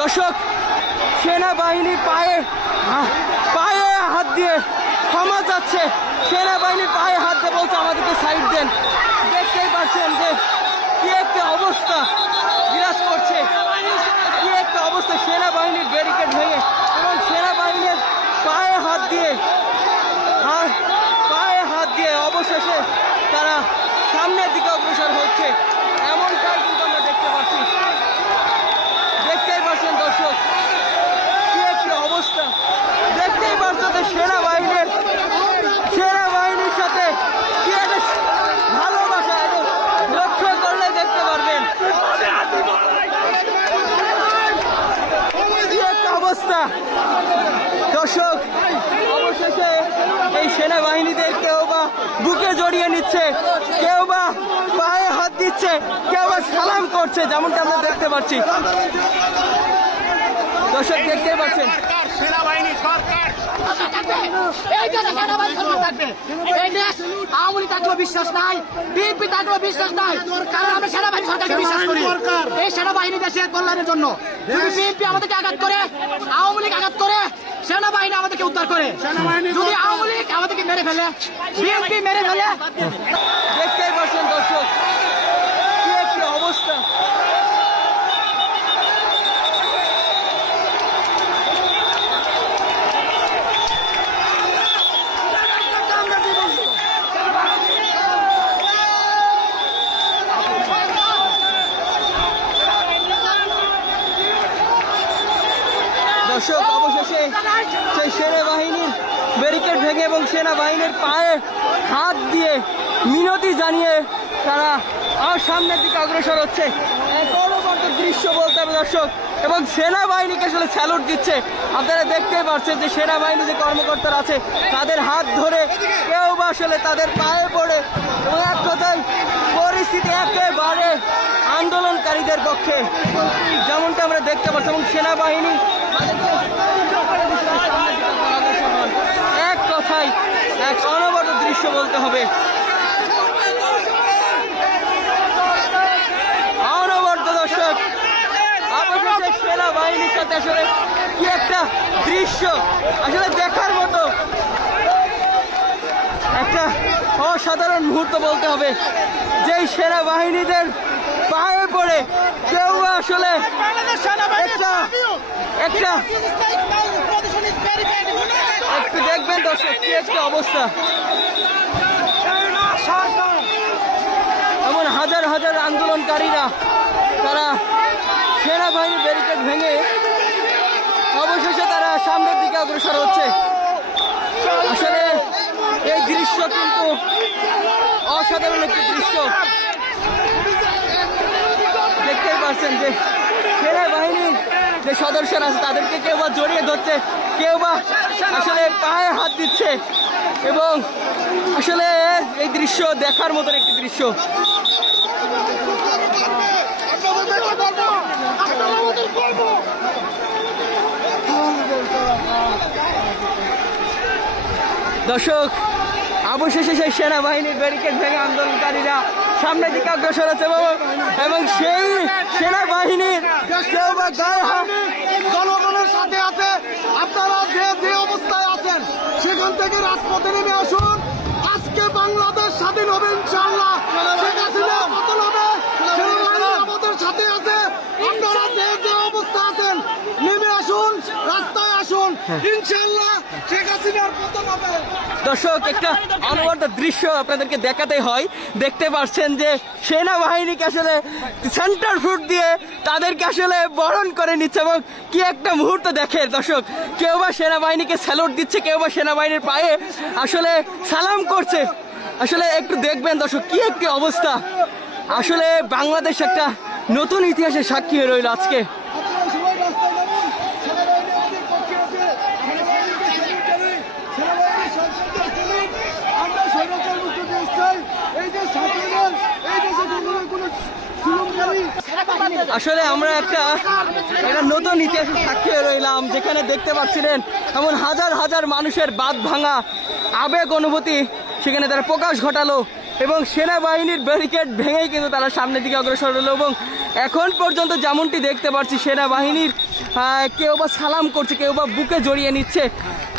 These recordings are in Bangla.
দর্শক, সেনাবাহিনীর পায়ে হাত দিয়ে ক্ষমা চাচ্ছে। সেনাবাহিনীর পায়ে হাত দিয়ে বলছে আমাদেরকে সাইড দেন। দেখতেই পাচ্ছেন যে কি একটা অবস্থা বিরাজ করছে, কি একটা অবস্থা। সেনাবাহিনীর ব্যারিকেড ভেঙে এবং সেনাবাহিনীর পায়ে হাত দিয়ে অবশেষে তারা সামনের দিকে অগ্রসর হচ্ছে, এমনটাই কিন্তু আমরা দেখতে পাচ্ছি। দেখতেই পাচ্ছেন দর্শক, কি একটা অবস্থা। দেখতেই পাচ্ছেন যে সেনাবাহিনীর সাথে কি একটা ভালোবাসা, লক্ষ্য করলে দেখতে পারবেন কি একটা অবস্থা। দর্শক, অবশেষে এই সেনাবাহিনীদের কেউ বা বুকে জড়িয়ে নিচ্ছে, কেউ বা পায়ে হাত দিচ্ছে, কেউ বা সালাম করছে, যেমনটা আমরা দেখতে পাচ্ছি। দর্শক, দেখতে পাচ্ছেন সেনাবাহিনী সরকার এই দেশে সেনাবাহিনী সরকার থাকবে। এই দেশ আওয়ামী লীগ থাকলেও বিশ্বাস নাই, বিএনপি থাকলেও বিশ্বাস নাই, কারণ আমরা সেনাবাহিনী সরকারকে বিশ্বাস করি। এই সেনাবাহিনী দেশের কল্যাণের জন্য। যদি বিএনপি আমাদেরকে আঘাত করে, আওয়ামী লীগ আঘাত করে, সেনাবাহিনী আমাদেরকে উদ্ধার করে। যদি আওয়ামী লীগ আমাদেরকে মেরে ফেলে, বিএনপি মেরে ফেলে। দেখতেই পাচ্ছেন দর্শক, কি একটা অবস্থা। দর্শক, অবশেষে সেই সেনাবাহিনীর ব্যারিকেড ভেঙে এবং সেনাবাহিনীর পায়ে হাত দিয়ে মিনতি জানিয়ে তারা সামনের দিকে অগ্রসর হচ্ছে। অনবদ্য দৃশ্য বলতে হবে দর্শক, এবং সেনাবাহিনীকে আসলে স্যালুট দিচ্ছে। আপনারা দেখতেই পাচ্ছেন যে সেনাবাহিনী যে কর্মকর্তারা আছে তাদের হাত ধরে, কেউ বা আসলে তাদের পায়ে পড়ে, এবং এক কথায় পরিস্থিতি একেবারে আন্দোলনকারীদের পক্ষে, যেমনটা আমরা দেখতে পাচ্ছি। এবং সেনাবাহিনী এক কথায় এক অনবদ্য দৃশ্য বলতে হবে, অনবদ্য। দর্শক, অবশেষে সেনাবাহিনীর সাথে আসলে কি একটা দৃশ্য, আসলে দেখার মতো একটা অসাধারণ মুহূর্ত বলতে হবে। যেই সেনাবাহিনীদের পায়ে পড়ে কেউ আসলে একটু দেখবেন দর্শক, কি একটা অবস্থা। এমন হাজার হাজার আন্দোলনকারীরা তারা সেনাবাহিনীর ব্যারিকেড ভেঙে অবশেষে তারা সামনের দিকে অগ্রসর হচ্ছে। আসলে এই দৃশ্য কিন্তু অসাধারণ একটি দৃশ্য। দেখতেই পাচ্ছেন যে সেনাবাহিনীর যে সদস্যরা আছে তাদেরকে কেউ বা জড়িয়ে ধরছে, কেউ বা আসলে পায়ে হাত দিচ্ছে, এবং আসলে এই দৃশ্য দেখার মতন একটি দৃশ্য। দর্শক, অবশেষে সেই সেনাবাহিনীর ব্যারিকেড ভেঙে আন্দোলনকারীরা সামনের দিকে অগ্রসর হচ্ছে, এবং সেই সেনাবাহিনীর কেউ বা গায়ে হাত জনগণের সাথে আছে। আপনারা যে অবস্থায় আছেন সেখান থেকে রাজপথে নেমে আসুন। আজকে বাংলাদেশ স্বাধীন হবে ইনশাআল্লাহ। শেখ হাসিনার পতন হবে, সেনাবাহিনী আমাদের সাথে আছে। আপনারা যে অবস্থা আছেন নেমে আসুন, রাস্তায় আসুন, ইনশাআল্লাহ শেখ হাসিনার পতন হবে। দর্শক, একটা অনবদ্য দৃশ্য আপনাদেরকে দেখাতে হয়। দেখতে পাচ্ছেন যে সেনাবাহিনীকে আসলে সেন্টার ফুট দিয়ে তাদেরকে আসলে বরণ করে নিচ্ছে, এবং কি একটা মুহূর্ত দেখে দর্শক। কেউ বা সেনাবাহিনীকে স্যালুট দিচ্ছে, কেউ বা সেনাবাহিনীর পায়ে আসলে সালাম করছে। আসলে একটু দেখবেন দর্শক, কি একটি অবস্থা। আসলে বাংলাদেশ একটা নতুন ইতিহাসের সাক্ষী হয়ে রইল আজকে। আসলে আমরা একটা নতুন ইতিহাসের সাক্ষী হয়ে রইলাম, যেখানে দেখতে পাচ্ছিলেন এমন হাজার হাজার মানুষের বাঁধ ভাঙা আবেগ অনুভূতি সেখানে তারা প্রকাশ ঘটালো। এবং সেনাবাহিনীর ব্যারিকেড ভেঙেই কিন্তু তারা সামনের দিকে অগ্রসর হলো। এবং এখন পর্যন্ত যেমনটি দেখতে পাচ্ছি সেনাবাহিনীর কেউ বা সালাম করছে, কেউ বা বুকে জড়িয়ে নিচ্ছে।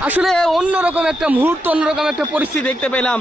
আসলে অন্যরকম একটা মুহূর্ত, অন্যরকম একটা পরিস্থিতি দেখতে পেলাম।